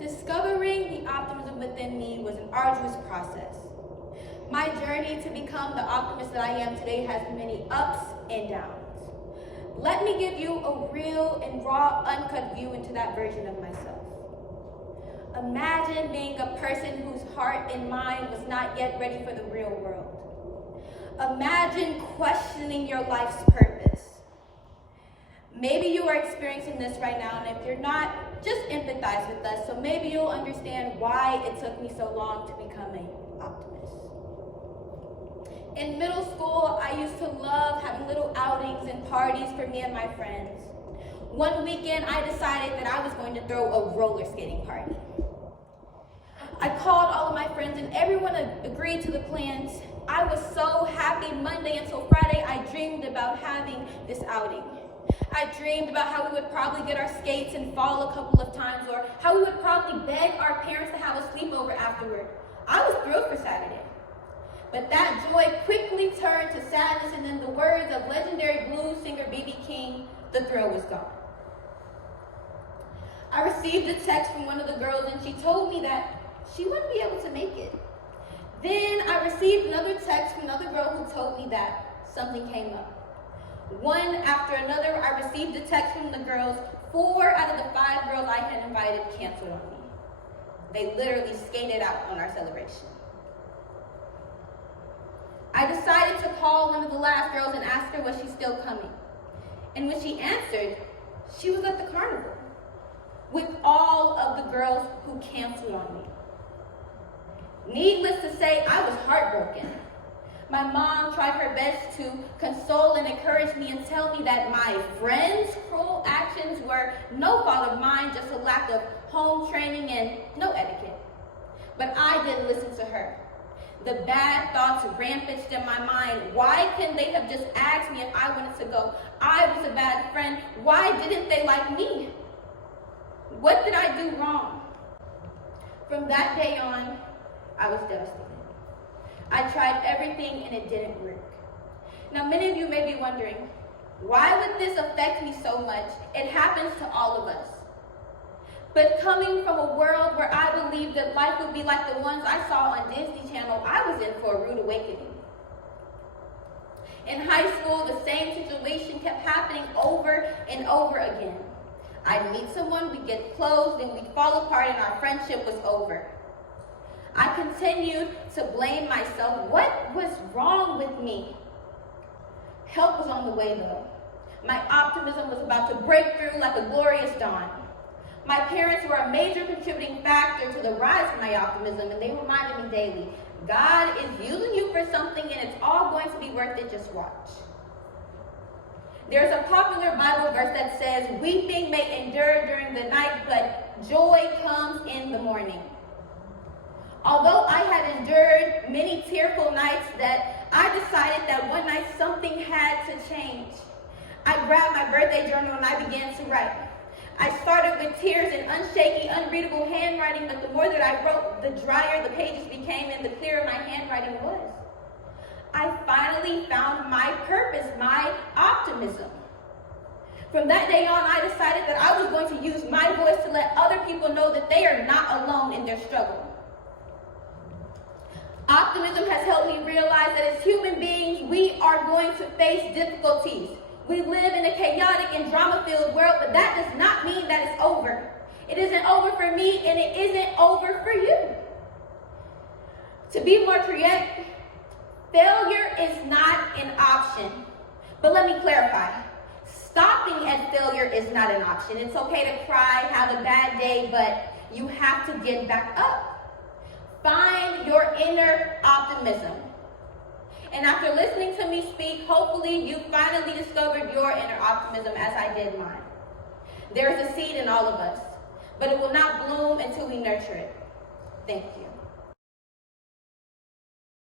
Discovering the optimism within me was an arduous process. My journey to become the optimist that I am today has many ups and downs. Let me give you a real and raw, uncut view into that version of myself. Imagine being a person whose heart and mind was not yet ready for the real world. Imagine questioning your life's purpose. Maybe you are experiencing this right now, and if you're not, just empathize with us, so maybe you'll understand why it took me so long to become an optimist. In middle school, I used to love having little outings and parties for me and my friends. One weekend, I decided that I was going to throw a roller skating party. I called all of my friends and everyone agreed to the plans. I was so happy. Monday until Friday, I dreamed about having this outing. I dreamed about how we would probably get our skates and fall a couple of times, or how we would probably beg our parents to have a sleepover afterward. I was thrilled for Saturday. But that joy quickly turned to sadness, and in the words of legendary blues singer B.B. King, the thrill was gone. I received a text from one of the girls, and she told me that she wouldn't be able to make it. Then I received another text from another girl who told me that something came up. One after another, I received a text from the girls. 4 out of the 5 girls I had invited canceled on me. They literally skated out on our celebration. I decided to call one of the last girls and ask her was she still coming. And when she answered, she was at the carnival with all of the girls who canceled on me. Needless to say, I was heartbroken. My mom tried her best to console and encourage me and tell me that my friends' cruel actions were no fault of mine, just a lack of home training and no etiquette. But I didn't listen to her. The bad thoughts rampaged in my mind. Why couldn't they have just asked me if I wanted to go? I was a bad friend. Why didn't they like me? What did I do wrong? From that day on, I was devastated. I tried everything and it didn't work. Now, many of you may be wondering, why would this affect me so much? It happens to all of us. But coming from a world where I believed that life would be like the ones I saw on Disney Channel, I was in for a rude awakening. In high school, the same situation kept happening over and over again. I'd meet someone, we'd get close, then we'd fall apart and our friendship was over. I continued to blame myself. What was wrong with me? Help was on the way though. My optimism was about to break through like a glorious dawn. My parents were a major contributing factor to the rise of my optimism, and they reminded me daily, God is using you for something and it's all going to be worth it, just watch. There's a popular Bible verse that says, weeping may endure during the night, but joy comes in the morning. Although I had endured many tearful nights, that I decided that one night something had to change. I grabbed my birthday journal and I began to write. I started with tears and unshaky, unreadable handwriting, but the more that I wrote, the drier the pages became and the clearer my handwriting was. I finally found my purpose, my optimism. From that day on, I decided that I was going to use my voice to let other people know that they are not alone in their struggle. Optimism has helped me realize that as human beings, we are going to face difficulties. We live in a chaotic and drama-filled world, but that does not mean that it's over. It isn't over for me, and it isn't over for you. To be more correct, failure is not an option. But let me clarify. Stopping at failure is not an option. It's okay to cry, have a bad day, but you have to get back up. Find your inner optimism. And after listening to me speak, hopefully you finally discovered your inner optimism as I did mine. There is a seed in all of us, but it will not bloom until we nurture it. Thank you.